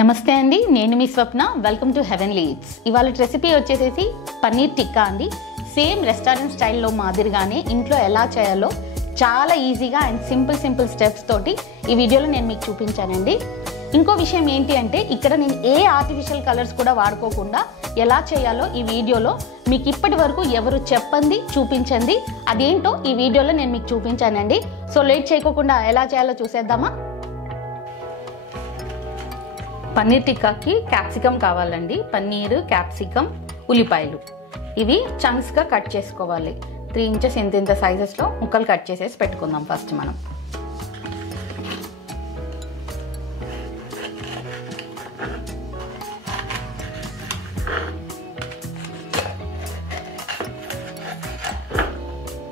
నమస్తే అండి, నేను మీ Swapna. Welcome to heavenly eats. ఇవాళ రెసిపీ వచ్చేసి పన్నీర్ టిక్కా అండి. సేమ్ రెస్టారెంట్ స్టైల్లో మాదిరిగానే ఇంట్లో ఎలా చేయాలో చాలా ఈజీగా అండ్ సింపుల్ స్టెప్స్ తోటి ఈ వీడియోలో నేను మీకు చూపించానండి. ఇంకో విషయం ఏంటి అంటే, ఇక్కడ నేను ఏ ఆర్టిఫిషియల్ కలర్స్ కూడా వాడుకోకుండా ఎలా చేయాలో ఈ వీడియోలో మీకు ఇప్పటి వరకు ఎవరు చెప్పండి, చూపించండి, అదేంటో ఈ వీడియోలో నేను మీకు చూపించానండి. సో లేట్ చేయకోకుండా ఎలా చేయాలో చూసేద్దామా. పన్నీర్ టిక్కాకి క్యాప్సికమ్ కావాలండి. పన్నీరు, క్యాప్సికమ్, ఉల్లిపాయలు ఇవి చంక్స్గా కట్ చేసుకోవాలి. 3 ఇంచెస్ ఇంత సైజెస్లో ముక్కలు కట్ చేసేసి పెట్టుకుందాం. ఫస్ట్ మనం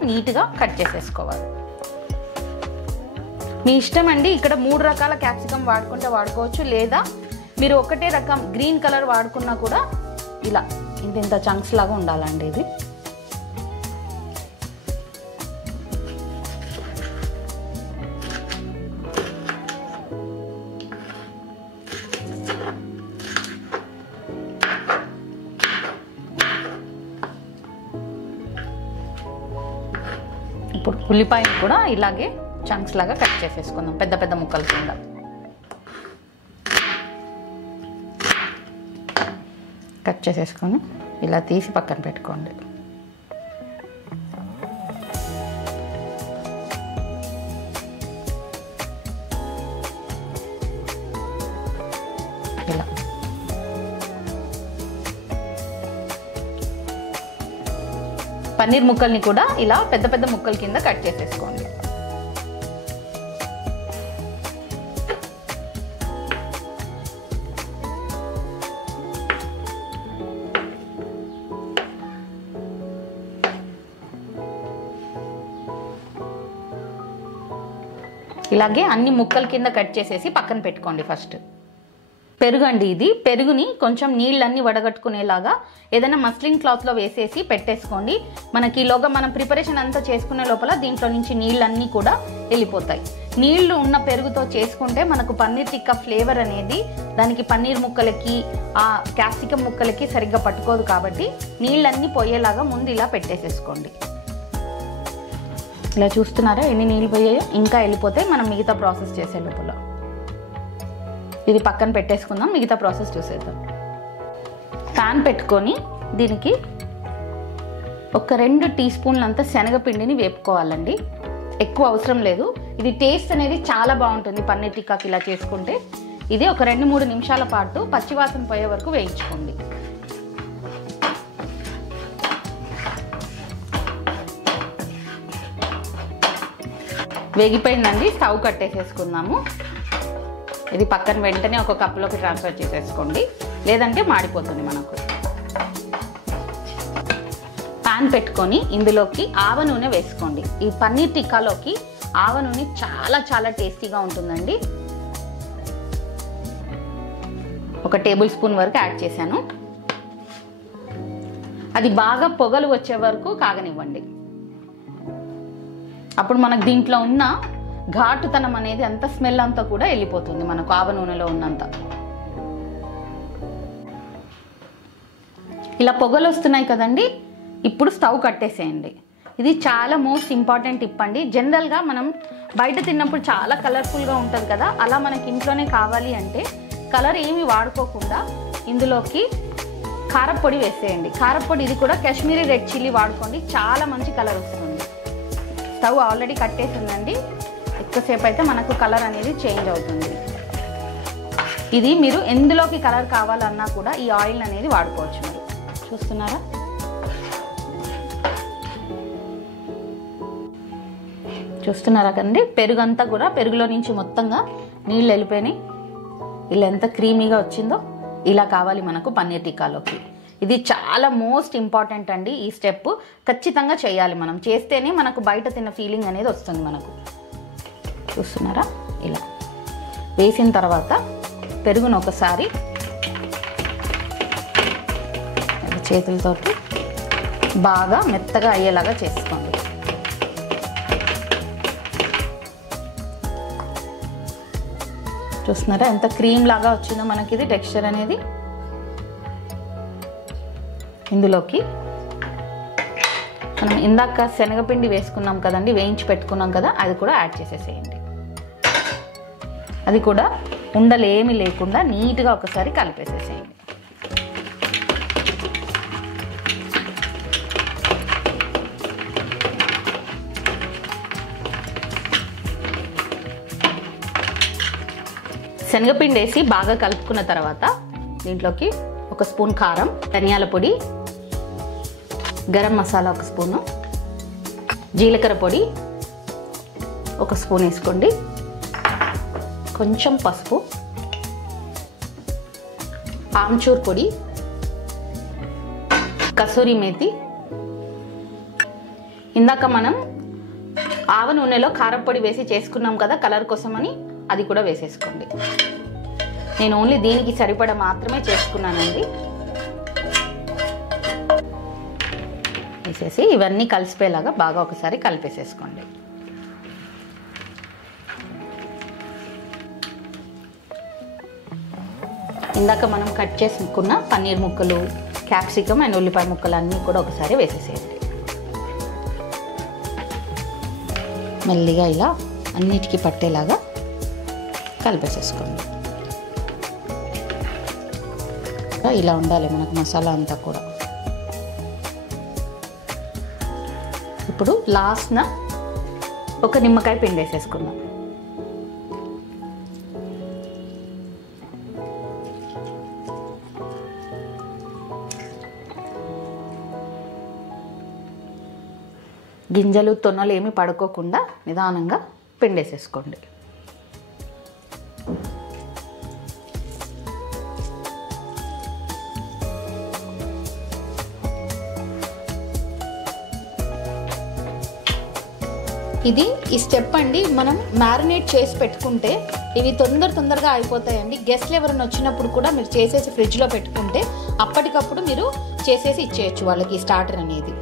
నీట్గా కట్ చేసేసుకోవాలి. మీ ఇష్టం అండి. ఇక్కడ 3 రకాల క్యాప్సికమ్ వాడుకుంటే వాడుకోవచ్చు, లేదా మీరు ఒకటే రకం గ్రీన్ కలర్ వాడుకున్నా కూడా ఇలా ఇంత చంక్స్ లాగా ఉండాలండి. ఇది ఇప్పుడు ఉల్లిపాయలు కూడా ఇలాగే చంక్స్ లాగా కట్ చేసేసుకుందాం, పెద్ద ముక్కల కింద. కట్ చేసేసుకొని ఇలా తీసి పక్కన పెట్టుకోండి. ఇలా పన్నీర్ ముక్కల్ని కూడా ఇలా పెద్ద ముక్కల కింద కట్ చేసేసుకోండి. ఇలాగే అన్ని ముక్కల కింద కట్ చేసేసి పక్కన పెట్టుకోండి. ఫస్ట్ పెరుగు అండి. ఇది పెరుగుని కొంచెం నీళ్ళన్నీ వడగట్టుకునేలాగా ఏదైనా మస్లిన్ క్లాత్లో వేసేసి పెట్టేసుకోండి. మనకి ఈలోగా మనం ప్రిపరేషన్ అంతా చేసుకునే లోపల దీంట్లో నుంచి నీళ్ళన్నీ కూడా వెళ్ళిపోతాయి. నీళ్లు ఉన్న పెరుగుతో చేసుకుంటే మనకు పన్నీర్ టిక్కా ఫ్లేవర్ అనేది దానికి పన్నీర్ ముక్కలకి ఆ క్యాప్సికమ్ ముక్కలకి సరిగ్గా పట్టుకోదు. కాబట్టి నీళ్ళన్నీ పోయేలాగా ముందు ఇలా పెట్టేసేసుకోండి. ఇలా చూస్తున్నారా ఎన్ని నీళ్ళు పోయాయో? ఇంకా వెళ్ళిపోతే మనం మిగతా ప్రాసెస్ చేసే లోపల ఇది పక్కన పెట్టేసుకుందాం. మిగతా ప్రాసెస్ చూసేద్దాం. ప్యాన్ పెట్టుకొని దీనికి ఒక 2 టీ స్పూన్లంతా శనగపిండిని వేపుకోవాలండి. ఎక్కువ అవసరం లేదు. ఇది టేస్ట్ అనేది చాలా బాగుంటుంది పన్నీర్ టిక్కాకి ఇలా చేసుకుంటే. ఇది ఒక 2-3 నిమిషాల పాటు పచ్చివాసన పోయే వరకు వేయించుకోండి. వేగిపోయిందండి. స్టవ్ కట్టేసేసుకుందాము. ఇది పక్కన వెంటనే ఒక కప్లోకి ట్రాన్స్ఫర్ చేసేసుకోండి, లేదంటే మాడిపోతుంది మనకు. పాన్ పెట్టుకొని ఇందులోకి ఆవ నూనె వేసుకోండి. ఈ పన్నీర్ టిక్కాలోకి ఆవ నూనె చాలా టేస్టీగా ఉంటుందండి. 1 టేబుల్ స్పూన్ వరకు యాడ్ చేశాను. అది బాగా పొగలు వచ్చే వరకు కాగనివ్వండి. అప్పుడు మనకు దీంట్లో ఉన్న ఘాటుతనం అనేది అంత స్మెల్ అంతా కూడా వెళ్ళిపోతుంది మనకు ఆవ నూనెలో ఉన్నంత. ఇలా పొగలు వస్తున్నాయి కదండి. ఇప్పుడు స్టవ్ కట్టేసేయండి. ఇది చాలా మోస్ట్ ఇంపార్టెంట్ టిప్ అండి. జనరల్గా మనం బయట తిన్నప్పుడు చాలా కలర్ఫుల్గా ఉంటుంది కదా, అలా మనకి ఇంట్లోనే కావాలి అంటే కలర్ ఏమి వాడుకోకుండా ఇందులోకి కారపొడి వేసేయండి. కారపొడి ఇది కూడా కాశ్మీరీ రెడ్ చిల్లీ వాడుకోండి, చాలా మంచి కలర్ వస్తుంది. స్టవ్ ఆల్రెడీ కట్టేసిందండి. ఎక్కువసేపు అయితే మనకు కలర్ అనేది చేంజ్ అవుతుంది. ఇది మీరు ఎందులోకి కలర్ కావాలన్నా కూడా ఈ ఆయిల్ అనేది వాడుకోవచ్చు. మీరు చూస్తున్నారా? చూస్తున్నారా కదండి, పెరుగంతా కూడా పెరుగులో నుంచి మొత్తంగా నీళ్ళు వెళ్ళిపోయినాయి. ఇలా ఎంత క్రీమీగా వచ్చిందో ఇలా కావాలి మనకు పన్నీర్ టిక్కాలోకి. ఇది చాలా మోస్ట్ ఇంపార్టెంట్ అండి. ఈ స్టెప్ ఖచ్చితంగా చేయాలి. మనం చేస్తేనే మనకు బయట తిన్న ఫీలింగ్ అనేది వస్తుంది మనకు. చూస్తున్నారా? ఇలా వేసిన తర్వాత పెరుగును ఒకసారి చేతులతోటి బాగా మెత్తగా అయ్యేలాగా చేసుకోండి. చూస్తున్నారా ఎంత క్రీమ్ లాగా వచ్చిందో మనకి ఇది టెక్స్చర్ అనేది. ఇందులోకి మనం ఇందాక శనగపిండి వేసుకున్నాం కదండి, వేయించి పెట్టుకున్నాం కదా, అది కూడా యాడ్ చేసేసేయండి. అది కూడా ఉండలేమి లేకుండా నీట్గా ఒకసారి కలిపేసేసేయండి. శనగపిండి వేసి బాగా కలుపుకున్న తర్వాత దీంట్లోకి 1 స్పూన్ కారం, ధనియాల పొడి, గరం మసాలా 1 స్పూను, జీలకర్ర పొడి 1 స్పూన్ వేసుకోండి, కొంచెం పసుపు, ఆమ్చూర్ పొడి, కసూరి మేతి, ఇందాక మనం ఆవ నూనెలో కారం పొడి వేసి చేసుకున్నాం కదా కలర్ కోసమని, అది కూడా వేసేసుకోండి. నేను ఓన్లీ దీనికి సరిపడా మాత్రమే చేసుకున్నానండి. వేసేసి ఇవన్నీ కలిసిపోయేలాగా బాగా ఒకసారి కలిపేసేసుకోండి. ఇందాక మనం కట్ చేసుకున్న పన్నీర్ ముక్కలు, క్యాప్సికమ్ అండ్ ఉల్లిపాయ ముక్కలు అన్నీ కూడా ఒకసారి వేసేసేయండి. మెల్లిగా ఇలా అన్నిటికీ పట్టేలాగా కలిపేసేసుకోండి. ఇలా ఉండాలి మనకు మసాలా అంతా కూడా. ఇప్పుడు లాస్ట్న 1 నిమ్మకాయ పిండి వేసేసుకుందాం. గింజలు తొనలు ఏమి పడుకోకుండా నిదానంగా పిండేసేసుకోండి. ఇది ఈ స్టెప్ అండి, మనం మ్యారినేట్ చేసి పెట్టుకుంటే ఇవి తొందరగా అయిపోతాయండి. గెస్ట్లు ఎవరైనా వచ్చినప్పుడు కూడా మీరు చేసేసి ఫ్రిడ్జ్లో పెట్టుకుంటే అప్పటికప్పుడు మీరు చేసేసి ఇచ్చేయచ్చు వాళ్ళకి స్టార్టర్ అనేది.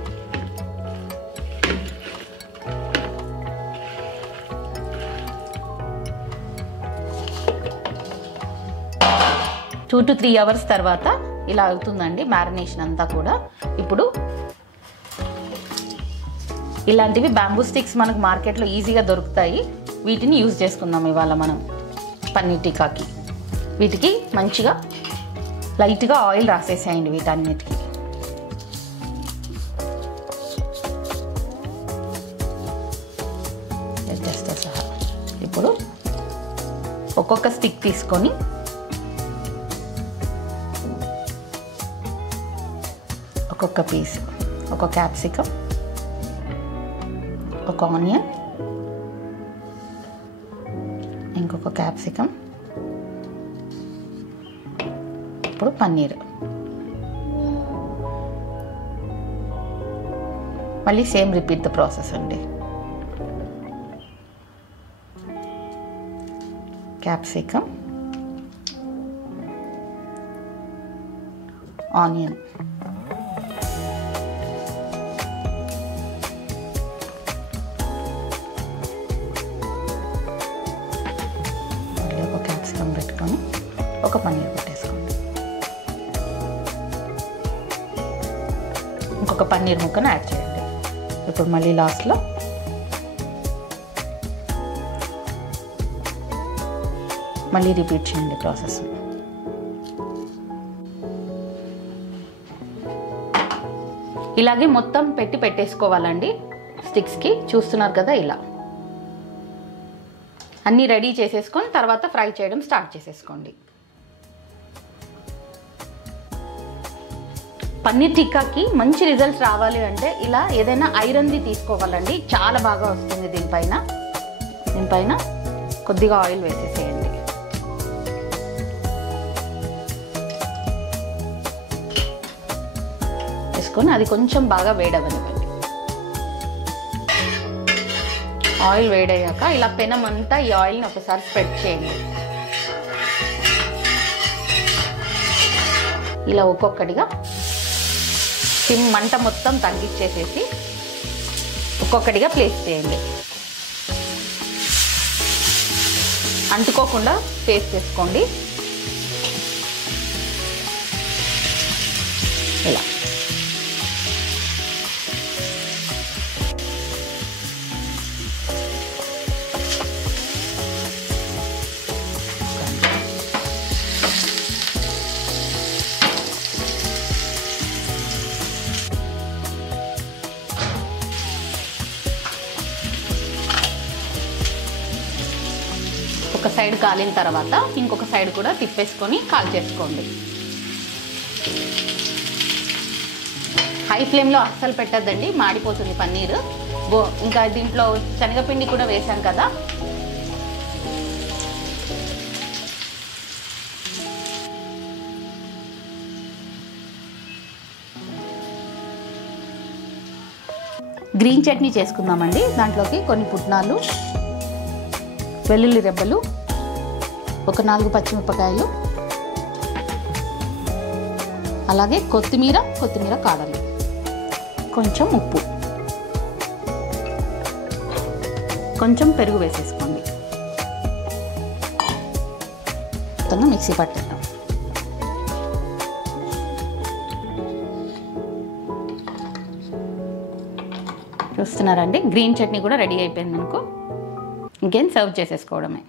టూ టు 3 అవర్స్ తర్వాత ఇలా అవుతుందండి మ్యారినేషన్ అంతా కూడా. ఇప్పుడు ఇలాంటివి బ్యాంబూ స్టిక్స్ మనకు మార్కెట్లో ఈజీగా దొరుకుతాయి. వీటిని యూజ్ చేసుకుందాం ఇవాళ మనం పన్నీర్ టిక్కాకి. వీటికి మంచిగా లైట్గా ఆయిల్ రాసేసేయండి వీటన్నిటికి. జస్ట్ సహా ఇప్పుడు ఒక్కొక్క స్టిక్ తీసుకొని ఒక్కొక్క పీస్, ఒక క్యాప్సికమ్, ఒక ఆనియన్, ఇంకొక క్యాప్సికమ్, ఇప్పుడు పన్నీర్, మళ్ళీ సేమ్ రిపీట్ ద ప్రాసెస్ అండి. క్యాప్సికమ్, ఆనియన్, పెట్టుకొని ఒక పన్నీర్ పెట్టేసుకోండి. ఇంకొక పన్నీర్ ముక్కను యాడ్ చేయండి. ఇప్పుడు మళ్ళీ లాస్ట్లో మళ్ళీ రిపీట్ చేయండి ప్రాసెస్. ఇలాగే మొత్తం పెట్టేసుకోవాలండి స్టిక్స్కి. చూస్తున్నారు కదా, ఇలా అన్నీ రెడీ చేసేసుకొని తర్వాత ఫ్రై చేయడం స్టార్ట్ చేసేసుకోండి. పన్నీర్ టిక్కాకి మంచి రిజల్ట్స్ రావాలి అంటే ఇలా ఏదైనా ఐరన్ది తీసుకోవాలండి, చాలా బాగా వస్తుంది. దీనిపైన కొద్దిగా ఆయిల్ వేసేసేయండి. వేసుకొని అది కొంచెం బాగా వేడవనివ్వండి. ఆయిల్ వేడయ్యాక ఇలా పెనం అంతా ఈ ఆయిల్ని ఒకసారి స్ప్రెడ్ చేయండి. ఇలా ఒక్కొక్కటిగా సిమ్ మంట మొత్తం తగ్గించేసేసి ఒక్కొక్కటిగా ప్లేస్ చేయండి. అంటుకోకుండా పేస్ట్ చేసుకోండి. ఇలా ఒక సైడ్ కాలిన తర్వాత ఇంకొక సైడ్ కూడా తిప్పేసుకొని కాల్ చేసుకోండి. హై ఫ్లేమ్లో అస్సలు పెట్టద్దండి, మాడిపోతుంది పన్నీరు. ఇంకా దీంట్లో శనగపిండి కూడా వేసాం కదా. గ్రీన్ చట్నీ చేసుకుందామండి. దాంట్లోకి కొన్ని పుట్నాలు, వెల్లుల్లి రెబ్బలు, ఒక 4 పచ్చిమిరపకాయలు, అలాగే కొత్తిమీర కాడలు, కొంచెం ఉప్పు, కొంచెం పెరుగు వేసేసుకోండి. మొత్తంగా మిక్సీ పట్టేద్దాం. చూస్తున్నారండి, గ్రీన్ చట్నీ కూడా రెడీ అయిపోయింది అనుకో. ఇంకేం సర్వ్ చేసేసుకోవడమే.